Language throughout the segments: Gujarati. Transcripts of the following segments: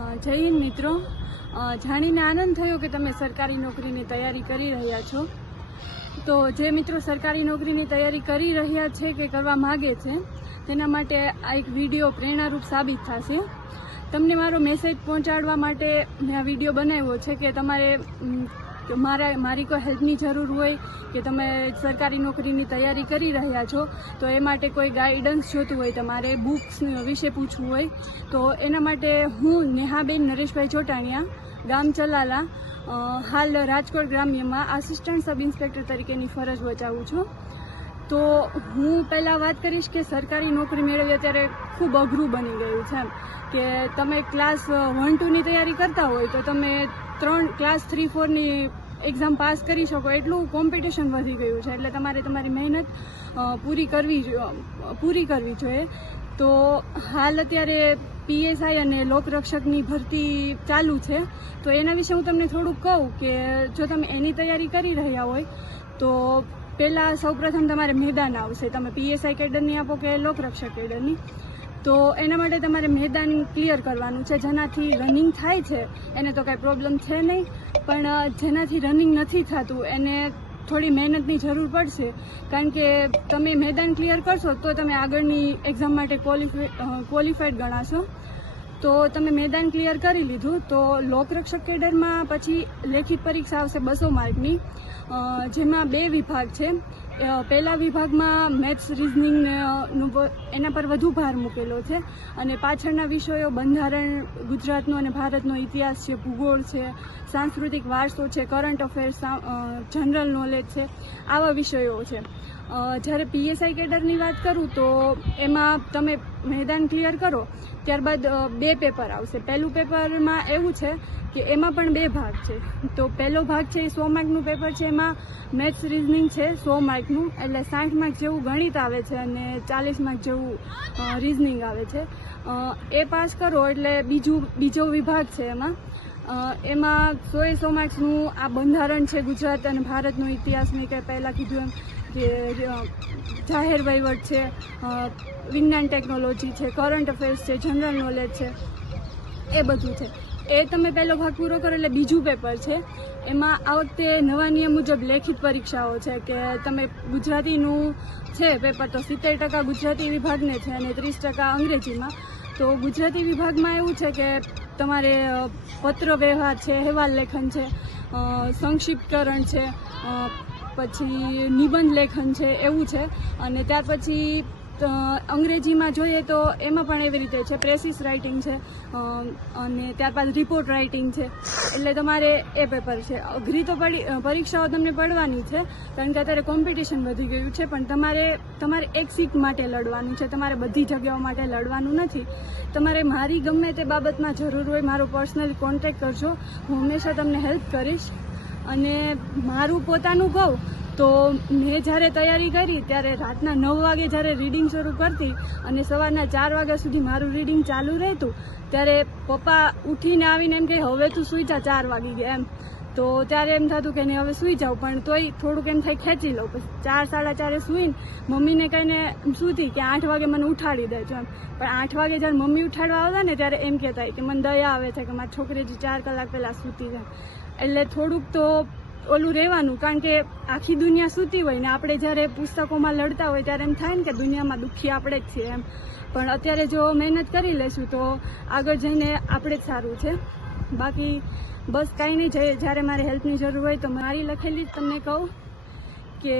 જય હિન્દ મિત્રો, જાણીને આનંદ થયો કે તમે સરકારી નોકરીની તૈયારી કરી રહ્યા છો. તો જે મિત્રો સરકારી નોકરીની તૈયારી કરી રહ્યા છે કે કરવા માગે છે તેના માટે આ એક વિડીયો પ્રેરણારૂપ સાબિત થશે. તમને મારો મેસેજ પહોંચાડવા માટે મેં આ વિડીયો બનાવ્યો છે કે તમારે મારી કોઈ હેલ્પની જરૂર હોય કે તમે સરકારી નોકરીની તૈયારી કરી રહ્યા છો તો એ માટે કોઈ ગાઈડન્સ જોતું હોય, તમારે બુક્સ વિશે પૂછવું હોય તો એના માટે હું નેહાબેન નરેશભાઈ ચોટાણીયા, ગામ ચલાલા, હાલ રાજકોટ ગ્રામ્યમાં આસિસ્ટન્ટ સબ ઇન્સ્પેક્ટર તરીકેની ફરજ બજાવું છું. તો હું પહેલાં વાત કરીશ કે સરકારી નોકરી મેળવી અત્યારે ખૂબ અઘરું બની ગયું છે. કે તમે ક્લાસ 1-2ની તૈયારી કરતા હોય તો તમે ક્લાસ 3-4ની એક્ઝામ પાસ કરી શકો એટલું કોમ્પિટિશન વધી ગયું છે. એટલે તમારે તમારી મહેનત પૂરી કરવી જોઈએ. તો હાલ અત્યારે PSI અને લોકરક્ષકની ભરતી ચાલુ છે. તો એના વિશે હું તમને થોડુંક કહું કે જો તમે એની તૈયારી કરી રહ્યા હોય તો પહેલાં સૌપ્રથમ તમારે મેદાન આવશે. તમે PSI કેડરની આપો કે લોકરક્ષક કેડરની, તો એના માટે તમારે મેદાન ક્લિયર કરવાનું છે. જેનાથી રનિંગ થાય છે એને તો કાંઈ પ્રોબ્લેમ છે નહીં, પણ જેનાથી રનિંગ નથી થતું એને થોડી મહેનતની જરૂર પડશે. કારણ કે તમે મેદાન ક્લિયર કરશો તો તમે આગળની એક્ઝામ માટે ક્વોલિફાઈડ ગણાશો. તો તમે મેદાન ક્લિયર કરી લીધું તો લોકરક્ષક કેડરમાં પછી લેખિત પરીક્ષા આવશે 200 માર્કની, જેમાં 2 વિભાગ છે. પહેલા વિભાગમાં મેથ્સ, રિઝનિંગ એના પર વધુ ભાર મૂકેલો છે અને પાછળના વિષયો બંધારણ, ગુજરાતનો અને ભારતનો ઇતિહાસ છે, ભૂગોળ છે, સાંસ્કૃતિક વારસો છે, કરંટ અફેર્સ, જનરલ નોલેજ છે, આવા વિષયો છે. જ્યારે PSI કેડરની વાત કરું તો એમાં તમે મેદાન ક્લિયર કરો ત્યારબાદ 2 પેપર આવશે. પહેલું પેપરમાં એવું છે કે એમાં પણ 2 ભાગ છે. તો પહેલો ભાગ છે એ 100 માર્કનું પેપર છે. એમાં મેથ્સ, રિઝનિંગ છે 100 માર્કનું, એટલે 60 માર્ક જેવું ગણિત આવે છે અને 40 માર્ક જેવું રિઝનિંગ આવે છે. એ પાસ કરો એટલે બીજો વિભાગ છે. એમાં 100 માર્ક્સનું આ બંધારણ છે, ગુજરાત અને ભારતનો ઇતિહાસ, મેં કે પહેલાં કીધું એમ કે જાહેર વહીવટ છે, વિજ્ઞાન ટેકનોલોજી છે, કરંટ અફેર્સ છે, જનરલ નોલેજ છે, એ બધું છે. એ તમે પહેલો ભાગ પૂરો કરો એટલે બીજું પેપર છે. એમાં આ વખતે નવા નિયમ મુજબ લેખિત પરીક્ષાઓ છે કે તમે ગુજરાતીનું છે પેપર તો 70% ગુજરાતી વિભાગને છે અને 30% અંગ્રેજીમાં. તો ગુજરાતી વિભાગમાં એવું છે કે તમારે પત્ર વ્યવહાર છે, અહેવાલ લેખન છે, સંક્ષિપ્તકરણ છે, પછી નિબંધ લેખન છે, એવું છે. અને ત્યાર પછી અંગ્રેજીમાં જોઈએ તો એમાં પણ એવી રીતે છે, પ્રેસિસ રાઇટિંગ છે અને ત્યારબાદ રિપોર્ટ રાઇટિંગ છે. એટલે તમારે એ પેપર છે. અઘરી તો પરીક્ષાઓ તમને પડવાની છે કારણ કે અત્યારે કોમ્પિટિશન વધી ગયું છે, પણ તમારે એક સીટ માટે લડવાનું છે. તમારે બધી જગ્યાઓ માટે લડવાનું નથી. તમારે મારી ગમે તે બાબતમાં જરૂર હોય મારો પર્સનલી કોન્ટેક્ટ કરજો, હું હંમેશા તમને હેલ્પ કરીશ. અને મારું પોતાનું કહું તો મેં જ્યારે તૈયારી કરી ત્યારે રાતના 9 વાગે જ્યારે રીડિંગ શરૂ કરતી અને સવારના 4 વાગ્યા સુધી મારું રીડિંગ ચાલુ રહેતું, ત્યારે પપ્પા ઉઠીને આવીને એમ કહે હવે તું સૂઈ જા, 4 વાગી ગયા એમ. તો ત્યારે એમ થતું કે નહીં હવે સૂઈ જાઉં, પણ તોય થોડુંક એમ થાય ખેંચી લઉં. પછી 4-4:30 સૂઈને મમ્મીને કહીને સૂતી કે 8 વાગે મને ઉઠાડી દેજો એમ. પણ 8 વાગે જ્યારે મમ્મી ઉઠાડવા આવતા ને ત્યારે એમ કહેતા કે મને દયા આવે છે કે મારી છોકરી હજી 4 કલાક પહેલાં સૂતી જાય. એટલે થોડુંક તો ઓલું રહેવાનું, કારણ કે આખી દુનિયા સૂતી હોય ને આપણે જ્યારે પુસ્તકોમાં લડતા હોય ત્યારે એમ થાય ને કે દુનિયામાં દુઃખી આપણે જ છીએ એમ. પણ અત્યારે જો મહેનત કરી લેશું તો આગળ જઈને આપણે જ સારું છે. બાકી બસ કાંઈ નહીં. જ્યારે મારે હેલ્પની જરૂર હોય તો મારી લખેલી જ તમને કહું કે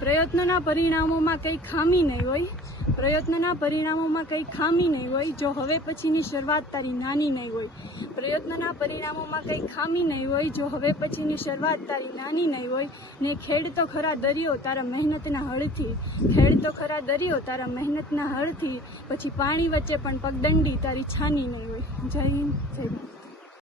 પ્રયત્નના પરિણામોમાં કંઈ ખામી નહીં હોય, પ્રયત્નના પરિણામોમાં કંઈ ખામી નહીં હોય જો હવે પછીની શરૂઆત તારી નાની નહીં હોય. પ્રયત્નના પરિણામોમાં કંઈ ખામી નહીં હોય જો હવે પછીની શરૂઆત તારી નાની નહીં હોય. ને ખેડ તો ખરા દરિયો તારા મહેનતના હળથી, ખેડ તો ખરા દરિયો તારા મહેનતના હળથી, પછી પાણી વચ્ચે પણ પગદંડી તારી છાની નહીં હોય. જય હિન્દ, જય ભારત.